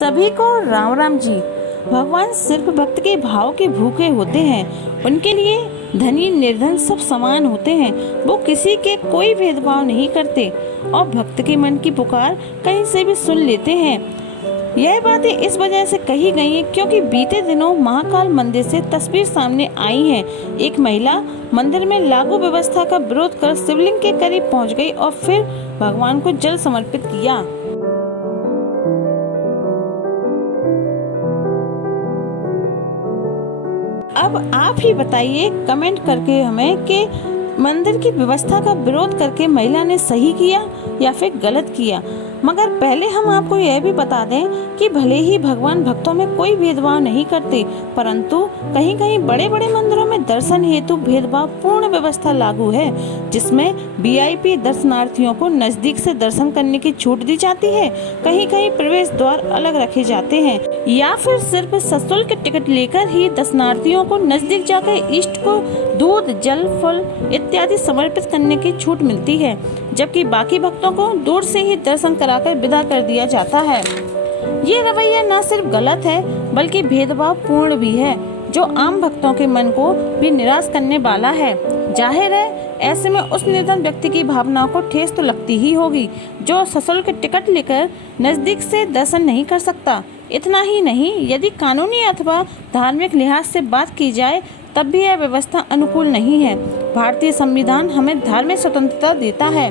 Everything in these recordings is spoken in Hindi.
सभी को राम राम जी। भगवान सिर्फ भक्त के भाव के भूखे होते हैं। उनके लिए धनी निर्धन सब समान होते हैं। वो किसी के कोई भेदभाव नहीं करते और भक्त के मन की पुकार कहीं से भी सुन लेते हैं। यह बातें इस वजह से कही गई हैं क्योंकि बीते दिनों महाकाल मंदिर से तस्वीर सामने आई है। एक महिला मंदिर में लागू व्यवस्था का विरोध कर शिवलिंग के करीब पहुंच गई और फिर भगवान को जल समर्पित किया। अब आप ही बताइए कमेंट करके हमें कि मंदिर की व्यवस्था का विरोध करके महिला ने सही किया या फिर गलत किया। मगर पहले हम आपको यह भी बता दें कि भले ही भगवान भक्तों में कोई भेदभाव नहीं करते, परंतु कहीं कहीं बड़े बड़े मंदिरों में दर्शन हेतु भेदभाव पूर्ण व्यवस्था लागू है, जिसमें वीआईपी दर्शनार्थियों को नजदीक से दर्शन करने की छूट दी जाती है। कहीं कहीं प्रवेश द्वार अलग रखे जाते हैं या फिर सिर्फ सशुल्क टिकट लेकर ही दर्शनार्थियों को नजदीक जाकर इष्ट को दूध, जल, फल इत्यादि समर्पित करने की छूट मिलती है, जबकि बाकी भक्तों को दूर से ही दर्शन कराकर विदा कर दिया जाता है। ये रवैया न सिर्फ गलत है बल्कि भेदभाव पूर्ण भी है, जो आम भक्तों के मन को भी निराश करने वाला है। जाहिर है ऐसे में उस निर्धन व्यक्ति की भावनाओं को ठेस तो लगती ही होगी, जो सशुल्क टिकट लेकर नजदीक से दर्शन नहीं कर सकता। इतना ही नहीं, यदि कानूनी अथवा धार्मिक लिहाज से बात की जाए तब भी यह व्यवस्था अनुकूल नहीं है। भारतीय संविधान हमें धार्मिक स्वतंत्रता देता है।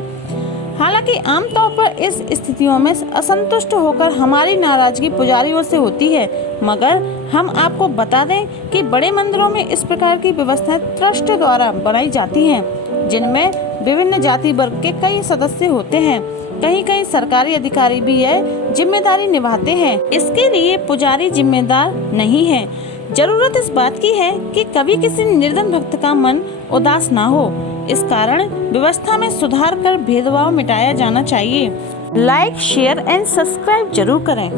हालांकि आमतौर पर इस स्थितियों में असंतुष्ट होकर हमारी नाराजगी पुजारियों से होती है, मगर हम आपको बता दें कि बड़े मंदिरों में इस प्रकार की व्यवस्थाएं ट्रस्ट द्वारा बनाई जाती हैं, जिनमें विभिन्न जाति वर्ग के कई सदस्य होते हैं। कहीं कहीं सरकारी अधिकारी भी यह जिम्मेदारी निभाते हैं। इसके लिए पुजारी जिम्मेदार नहीं है। जरूरत इस बात की है कि कभी किसी निर्धन भक्त का मन उदास ना हो। इस कारण व्यवस्था में सुधार कर भेदभाव मिटाया जाना चाहिए। लाइक, शेयर एंड सब्सक्राइब जरूर करें।